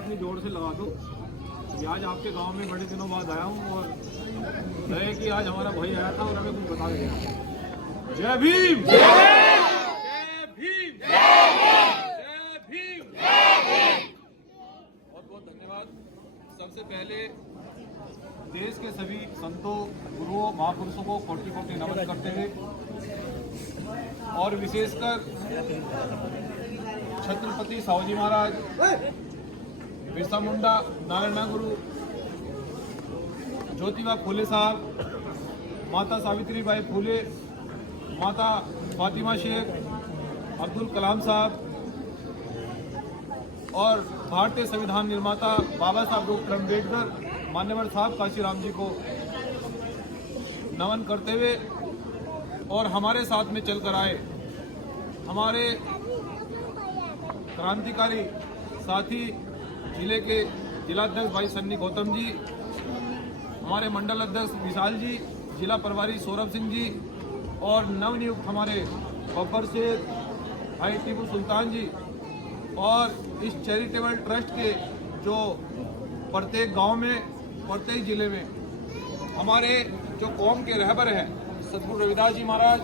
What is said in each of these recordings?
इतनी जोर से लगा दो कि आज आपके गांव में बड़े दिनों बाद आया हूँ और रहे कि आज हमारा भाई आया था और हमें कुछ बता गया। जय भीम, जय भीम, जय भीम। बहुत बहुत धन्यवाद। सबसे पहले देश के सभी संतों, गुरुओं, महापुरुषों को कोटि कोटि नमन करते हुए और विशेषकर छत्रपति साहूजी महाराज, बिरसा मुंडा, नारायण गुरु, ज्योतिबा फूले साहब, माता सावित्रीबाई फूले, माता फातिमा शेख, अब्दुल कलाम साहब और भारतीय संविधान निर्माता बाबा साहब डॉक्टर अम्बेडकर, मान्यवर साहब काशीराम जी को नमन करते हुए और हमारे साथ में चलकर आए हमारे क्रांतिकारी साथी जिले के जिलाध्यक्ष भाई सन्नी गौतम जी, हमारे मंडल अध्यक्ष विशाल जी, जिला प्रभारी सौरभ सिंह जी और नवनियुक्त हमारे बब्बर शेख भाई टीपू सुल्तान जी और इस चैरिटेबल ट्रस्ट के जो प्रत्येक गांव में, प्रत्येक जिले में हमारे जो कौम के रहबर हैं सतगुरु रविदास जी महाराज,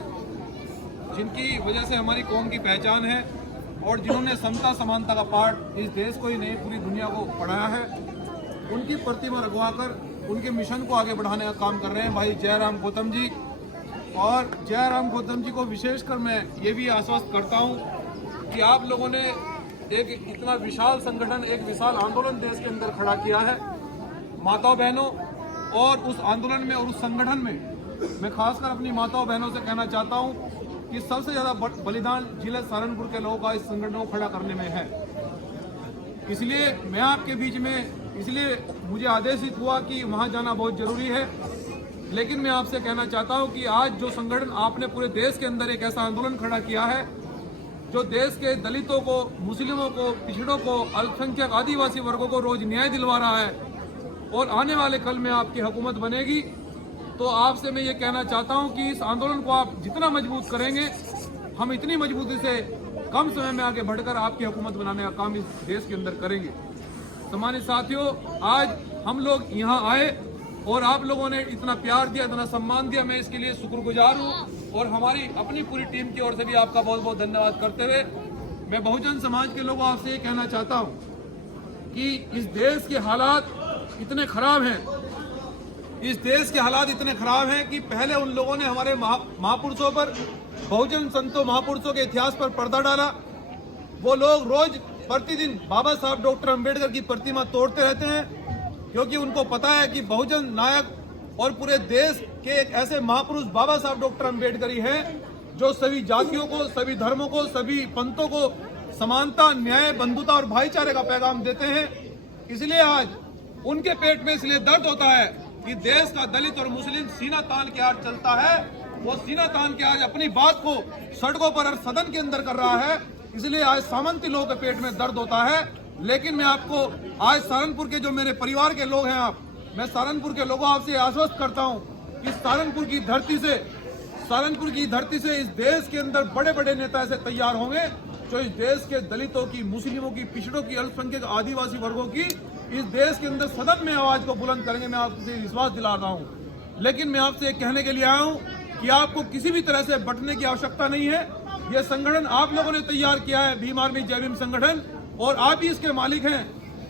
जिनकी वजह से हमारी कौम की पहचान है और जिन्होंने समता समानता का पाठ इस देश को ही नहीं पूरी दुनिया को पढ़ाया है, उनकी प्रतिमा रखवाकर उनके मिशन को आगे बढ़ाने का काम कर रहे हैं भाई जयराम गौतम जी। और जयराम गौतम जी को विशेषकर मैं ये भी आश्वस्त करता हूँ कि आप लोगों ने एक इतना विशाल संगठन, एक विशाल आंदोलन देश के अंदर खड़ा किया है माताओं बहनों, और उस आंदोलन में और उस संगठन में मैं खासकर अपनी माताओं बहनों से कहना चाहता हूँ कि सबसे ज़्यादा बलिदान जिले सहारनपुर के लोगों का इस संगठन को खड़ा करने में है। इसलिए मैं आपके बीच में, इसलिए मुझे आदेशित हुआ कि वहाँ जाना बहुत ज़रूरी है। लेकिन मैं आपसे कहना चाहता हूँ कि आज जो संगठन आपने पूरे देश के अंदर एक ऐसा आंदोलन खड़ा किया है जो देश के दलितों को, मुस्लिमों को, पिछड़ों को, अल्पसंख्यक आदिवासी वर्गों को रोज न्याय दिलवा रहा है और आने वाले कल में आपकी हुकूमत बनेगी, तो आपसे मैं ये कहना चाहता हूँ कि इस आंदोलन को आप जितना मजबूत करेंगे, हम इतनी मजबूती से कम समय में आगे बढ़कर आपकी हुकूमत बनाने का काम इस देश के अंदर करेंगे। सम्मानित साथियों, आज हम लोग यहाँ आए और आप लोगों ने इतना प्यार दिया, इतना सम्मान दिया, मैं इसके लिए शुक्रगुजार हूँ और हमारी अपनी पूरी टीम की ओर से भी आपका बहुत बहुत धन्यवाद करते हुए मैं बहुजन समाज के लोगों आपसे ये कहना चाहता हूँ कि इस देश के हालात इतने खराब हैं, इस देश के हालात इतने खराब हैं कि पहले उन लोगों ने हमारे महापुरुषों पर, बहुजन संतों महापुरुषों के इतिहास पर पर्दा डाला। वो लोग रोज प्रतिदिन बाबा साहब डॉक्टर अम्बेडकर की प्रतिमा तोड़ते रहते हैं क्योंकि उनको पता है कि बहुजन नायक और पूरे देश के एक ऐसे महापुरुष बाबा साहब डॉक्टर अम्बेडकर ही हैं जो सभी जातियों को, सभी धर्मों को, सभी पंथों को समानता, न्याय, बंधुता और भाईचारे का पैगाम देते हैं। इसलिए आज उनके पेट में इसलिए दर्द होता है कि देश का दलित और मुस्लिम सीना तान के आज चलता है, वो सीना तान के आज अपनी बात को सड़कों पर और सदन के अंदर कर रहा है। इसलिए आज सामंती लोगों के पेट में दर्द होता है। लेकिन मैं आपको आज सहारनपुर के जो मेरे परिवार के लोग हैं, मैं सहारनपुर के लोगों आपसे आश्वस्त करता हूं कि सहारनपुर की धरती से इस देश के अंदर बड़े बड़े नेता ऐसे तैयार होंगे जो इस देश के दलितों की, मुस्लिमों की, पिछड़ों की, अल्पसंख्यक आदिवासी वर्गों की इस देश के अंदर सदन में आवाज को बुलंद करेंगे। मैं आपसे विश्वास दिला रहा हूँ। लेकिन मैं आपसे कहने के लिए आया हूँ कि आपको किसी भी तरह से बटने की आवश्यकता नहीं है। यह संगठन आप लोगों ने तैयार किया है, भीम आर्मी जय भीम संगठन, और आप ही इसके मालिक हैं।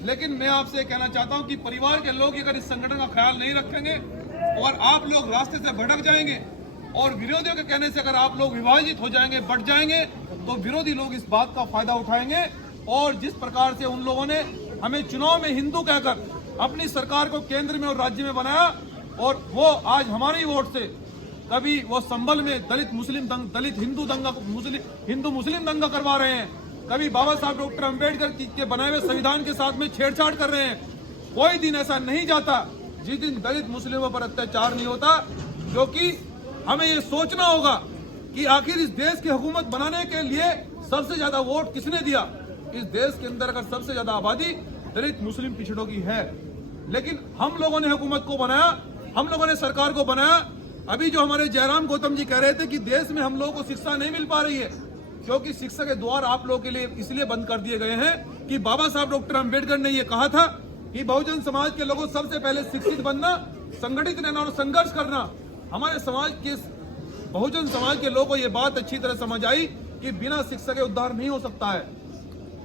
लेकिन मैं आपसे कहना चाहता हूं कि परिवार के लोग अगर इस संगठन का ख्याल नहीं रखेंगे और आप लोग रास्ते से भटक जाएंगे और विरोधियों के कहने से अगर आप लोग विभाजित हो जाएंगे, बट जाएंगे, तो विरोधी लोग इस बात का फायदा उठाएंगे। और जिस प्रकार से उन लोगों ने हमें चुनाव में हिंदू कहकर अपनी सरकार को केंद्र में और राज्य में बनाया और वो आज हमारे वोट से कभी वो संभल में दलित हिंदू मुस्लिम दंगा करवा रहे हैं, कभी बाबा साहब डॉक्टर अम्बेडकर के बनाए हुए संविधान के साथ में छेड़छाड़ कर रहे हैं। कोई दिन ऐसा नहीं जाता जिस दिन दलित मुस्लिमों पर अत्याचार नहीं होता, क्योंकि हमें ये सोचना होगा कि आखिर इस देश की हुकूमत बनाने के लिए सबसे ज्यादा वोट किसने दिया। इस देश के अंदर अगर सबसे ज्यादा आबादी दलित मुस्लिम पिछड़ों की है, लेकिन हम लोगों ने हुकूमत को बनाया, हम लोगों ने सरकार को बनाया। अभी जो हमारे जयराम गौतम जी कह रहे थे कि देश में हम लोगों को शिक्षा नहीं मिल पा रही है, क्योंकि शिक्षा के द्वार आप लोगों के लिए इसलिए बंद कर दिए गए हैं कि बाबा साहब डॉक्टर अंबेडकर ने यह कहा था कि बहुजन समाज के लोगों सबसे पहले शिक्षित बनना, संगठित रहना और संघर्ष करना। हमारे समाज के बहुजन समाज के लोगों को यह बात अच्छी तरह समझ आई कि बिना शिक्षा के उद्धार नहीं हो सकता है।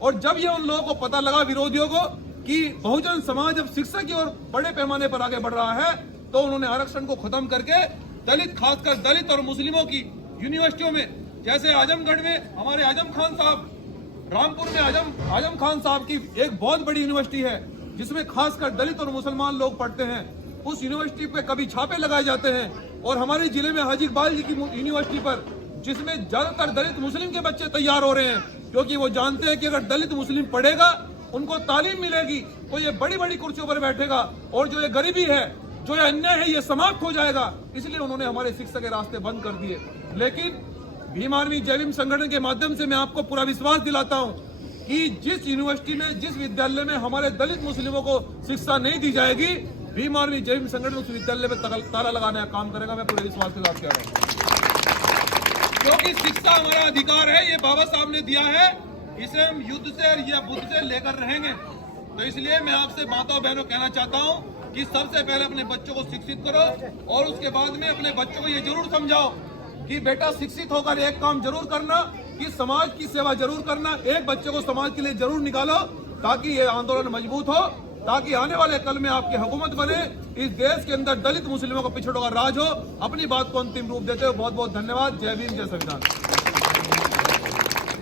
और जब ये उन लोगों को पता लगा, विरोधियों को, कि बहुजन समाज अब शिक्षा की ओर बड़े पैमाने पर आगे बढ़ रहा है, तो उन्होंने आरक्षण को खत्म करके दलित, खासकर दलित और मुस्लिमों की यूनिवर्सिटियों में, जैसे आजमगढ़ में हमारे आजम खान साहब, रामपुर में आजम खान साहब की एक बहुत बड़ी यूनिवर्सिटी है जिसमें खासकर दलित और मुसलमान लोग पढ़ते हैं। उस यूनिवर्सिटी पे कभी छापे लगाए जाते हैं। और हमारे जिले में हाजी इकबाल जी की यूनिवर्सिटी पर, जिसमें ज्यादातर दलित मुस्लिम के बच्चे तैयार हो रहे हैं, क्योंकि वो जानते हैं कि अगर दलित मुस्लिम पढ़ेगा, उनको तालीम मिलेगी, तो ये बड़ी बड़ी कुर्सियों पर बैठेगा और जो ये गरीबी है, जो ये अन्याय है, ये समाप्त हो जाएगा। इसलिए उन्होंने हमारे शिक्षा के रास्ते बंद कर दिए। लेकिन भीम आर्मी जय भीम संगठन के माध्यम से मैं आपको पूरा विश्वास दिलाता हूं कि जिस यूनिवर्सिटी में, जिस विद्यालय में हमारे दलित मुस्लिमों को शिक्षा नहीं दी जाएगी, भीम आर्मी जय भीम संगठन उस विद्यालय में ताला लगाने का काम करेगा। मैं पूरे विश्वास के साथ कह रहा हूं, क्योंकि शिक्षा हमारा अधिकार है, ये बाबा साहब ने दिया है, इसे हम युद्ध से या बुद्ध से लेकर रहेंगे। तो इसलिए मैं आपसे माताओं बहनों कहना चाहता हूं कि सबसे पहले अपने बच्चों को शिक्षित करो और उसके बाद में अपने बच्चों को ये जरूर समझाओ कि बेटा शिक्षित होकर एक काम जरूर करना कि समाज की सेवा जरूर करना, एक बच्चे को समाज के लिए जरूर निकालो, ताकि ये आंदोलन मजबूत हो, ताकि आने वाले कल में आपकी हुकूमत बने, इस देश के अंदर दलित मुस्लिमों को पिछड़ों का राज हो। अपनी बात को अंतिम रूप देते हुए बहुत बहुत धन्यवाद। जय भीम, जय संविधान।